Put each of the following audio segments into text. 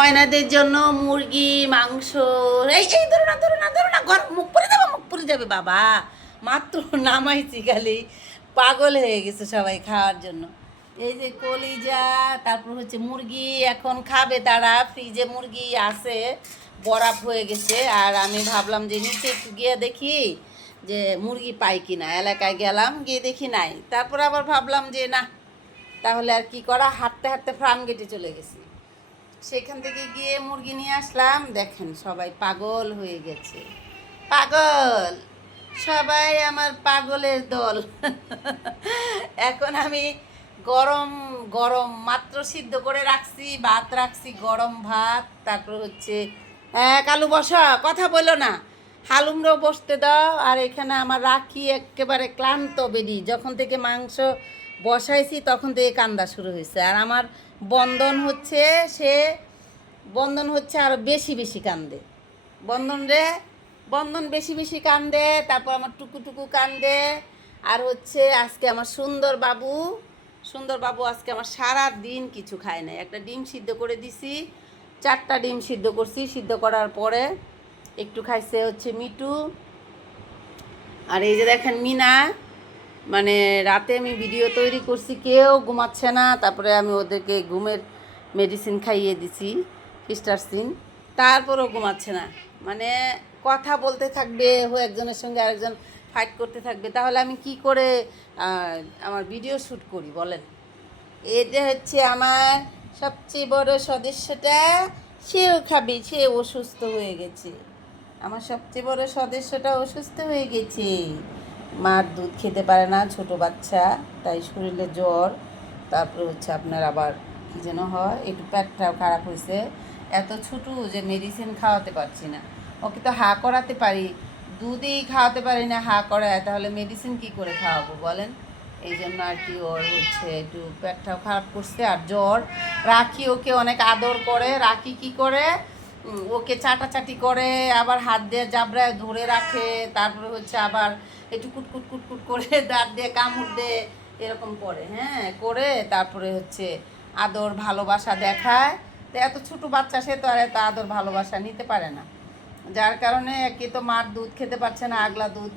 ময়নাদের জন্য মুরগি মাংস। এই এই ধরো না, ধরো না, ধরো না, ঘর মুখ পড়ে যাবে, মুখ পড়ে যাবে বাবা। মাত্র নামাইছি, খালি পাগল হয়ে গেছে সবাই খাওয়ার জন্য। এই যে কলিজা, তারপর হচ্ছে মুরগি এখন খাবে তারা। ফ্রিজে মুরগি আছে, বরফ হয়ে গেছে। আর আমি ভাবলাম যে নিচে একটু গিয়ে দেখি যে মুরগি পাই কিনা। এলাকায় গেলাম, গিয়ে দেখি নাই। তারপর আবার ভাবলাম যে না, তাহলে আর কি করা, হাঁটতে হাঁটতে ফার্ম গেটে চলে গেছি। সেখান থেকে গিয়ে মুরগি নিয়ে আসলাম। দেখেন সবাই পাগল হয়ে গেছে, পাগল সবাই, আমার পাগলের দল। এখন আমি গরম গরম মাত্র সিদ্ধ করে রাখছি, ভাত রাখছি, গরম ভাত। তারপর হচ্ছে কালু বসা, কথা বলো না, হালুমরাও বসতে দাও। আর এখানে আমার রাখি একেবারে ক্লান্ত বেডি, যখন থেকে মাংস বসাইছি তখন থেকে কান্দা শুরু হয়েছে। আর আমার বন্ধন হচ্ছে, সে বন্ধন হচ্ছে আরও বেশি বেশি কান্দে। বন্ধন রে, বন্ধন বেশি বেশি কান্দে। তারপর আমার টুকু টুকু কান্দে। আর হচ্ছে আজকে আমার সুন্দর বাবু, সুন্দর বাবু আজকে আমার সারা দিন কিছু খায় না। একটা ডিম সিদ্ধ করে দিছি, 4টা ডিম সিদ্ধ করছি। সিদ্ধ করার পরে একটু খাইছে হচ্ছে মিটু। আর এই যে দেখেন মিনা, মানে রাতে আমি ভিডিও তৈরি করছি, কেউ ঘুমাচ্ছে না। তারপরে আমি ওদেরকে ঘুমের মেডিসিন খাইয়ে দিছি, ফিস্টারসিন, তারপরেও ঘুমাচ্ছে না। মানে কথা বলতে থাকবে, একজনের সঙ্গে আরেকজন ফাইট করতে থাকবে। তাহলে আমি কি করে আমার ভিডিও শ্যুট করি বলেন? এটা হচ্ছে আমার সবচেয়ে বড় সদস্যটা, সেও খাবে, সে অসুস্থ হয়ে গেছে। আমার সবচেয়ে বড় সদস্যটা অসুস্থ হয়ে গেছে, মার দুধ খেতে পারে না, ছোট বাচ্চা, তাই শরীরে জ্বর। তারপরে হচ্ছে আপনার আবার কী যেন হয়, একটু পেটটাও খারাপ হয়েছে। এত ছোটো যে মেডিসিন খাওয়াতে পারছি না। ওকে তো হা করাতে পারি, দুধেই খাওয়াতে পারি না হা করায়, তাহলে মেডিসিন কি করে খাওয়াবো বলেন? এই জন্য আর কি, ওর হচ্ছে একটু পেটটাও খারাপ করছে আর জ্বর। রাখি ওকে অনেক আদর করে। রাখি কি করে, ওকে চাটাচাটি করে, আবার হাত দিয়ে জাবড়ায় ধরে রাখে। তারপরে হচ্ছে আবার একটু কুটকুট কুটকুট করে দাঁত দিয়ে কামড় দিয়ে এরকম করে, হ্যাঁ করে। তারপরে হচ্ছে আদর ভালোবাসা দেখায়। তো এত ছোটো বাচ্চা, সে তো আর এত আদর ভালোবাসা নিতে পারে না, যার কারণে একে তো মার দুধ খেতে পারছে না, আগলা দুধ।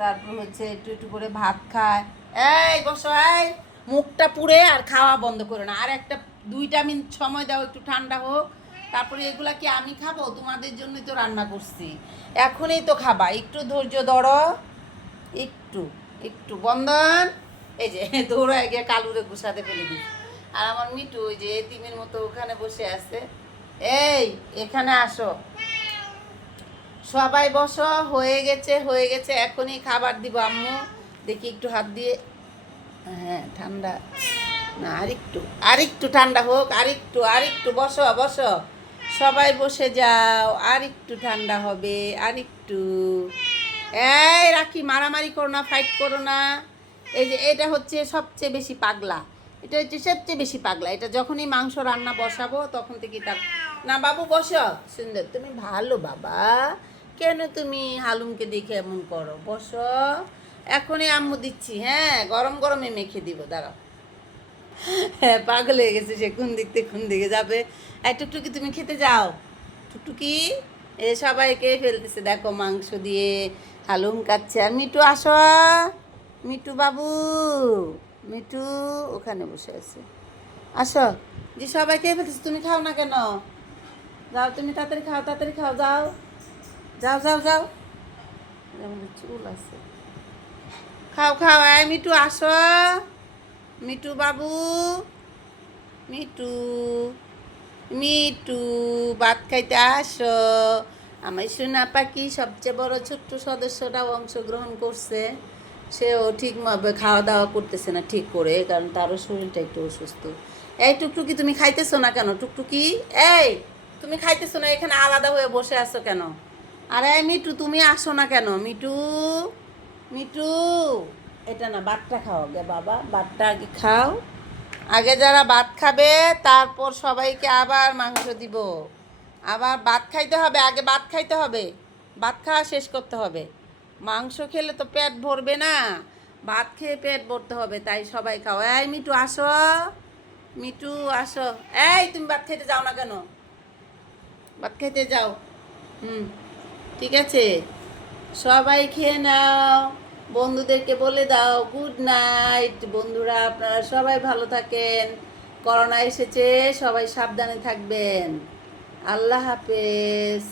তারপর হচ্ছে একটু একটু করে ভাত খায়। এই বসো, এই মুখটা পুড়ে আর খাওয়া বন্ধ করো না। আর একটা 2টা মিনিট সময় দাও, একটু ঠান্ডা হোক। তারপরে এগুলা কি আমি খাবো? তোমাদের জন্যই তো রান্না করছি, এখনই তো খাবা। একটু ধৈর্য ধরো, একটু একটু। বন্ধন, এই যে দৌড়ায় গিয়ে কালুরে গুছাতে ফেলে দিই। আর আমার মিটু ওই যে এতিমের মতো ওখানে বসে আছে। এই এখানে আসো, সবাই বসো। হয়ে গেছে, হয়ে গেছে, এখনই খাবার দিব আম্মু। দেখি একটু হাত দিয়ে, হ্যাঁ ঠান্ডা না, আরেকটু, আরেকটু ঠান্ডা হোক, আরেকটু, আরেকটু। বসো বসো, সবাই বসে যাও, আরেকটু ঠান্ডা হবে, আরেকটু। এই রাখি, মারামারি করো না, ফাইট করো না। এই যে এটা হচ্ছে সবচেয়ে বেশি পাগলা, এটা হচ্ছে সবচেয়ে বেশি পাগলা। এটা যখনই মাংস রান্না বসাবো তখন থেকে তার, না বাবু বসো, সুন্দর, তুমি ভালো বাবা, কেন তুমি হালুমকে দেখে এমন করো? বসো, এখনই আম্মু দিচ্ছি, হ্যাঁ গরম গরমে মেখে দিব, দাঁড়াও। হ্যাঁ পাগল হয়ে গেছে সে, কোন দিক থেকে কোন দিকে যাবে। এই টুকটুকি তুমি খেতে যাও, টুকটুকি। এ সবাইকে ফেলতেছে, দেখো মাংস দিয়ে হালুম কাচ্ছে। আর মিটু আসো, মিটু বাবু, মিটু ওখানে বসে আছে, আসো। যে সবাইকে ফেলতেছে, তুমি খাও না কেন? যাও তুমি, তাড়াতাড়ি খাও, তাড়াতাড়ি খাও, যাও যাও যাও যাও। আমাদের চুল আছে, খাও খাও। এই মিটু আসো, মিটু বাবু, মিটু, মিটু ভাত খাইতে আসো। আমার সোনা পাখি সবচেয়ে বড় ছোট্ট সদস্যটাও অংশগ্রহণ করছে। সেও ঠিকভাবে খাওয়া দাওয়া করতেছে না ঠিক করে, কারণ তারও শরীরটা একটু অসুস্থ। এই টুকটুকি তুমি খাইতেছো না কেন? টুকটুকি, এই তুমি খাইতেছো না, এখানে আলাদা হয়ে বসে আছো কেন? আরে মিটু তুমি আসো না কেন? মিটু, মিটু, এটা না, ভাতটা খাও গে বাবা, ভাতটা আগে খাও। আগে যারা ভাত খাবে তারপর সবাইকে আবার মাংস দিব। আবার ভাত খাইতে হবে, আগে ভাত খাইতে হবে, ভাত খাওয়া শেষ করতে হবে। মাংস খেলে তো পেট ভরবে না, ভাত খেয়ে পেট ভরতে হবে। তাই সবাই খাও। এই মিটু আসো, মিটু আসো। এই তুমি ভাত খেতে যাও না কেন? ভাত খেতে যাও। হুম, ঠিক আছে, সবাই খেয়ে নাও, বন্ধুদেরকে বলে দাও গুড নাইট। বন্ধুরা আপনারা সবাই ভালো থাকেন, করোনা এসেছে, সবাই সাবধানে থাকবেন। আল্লাহ হাফেজ।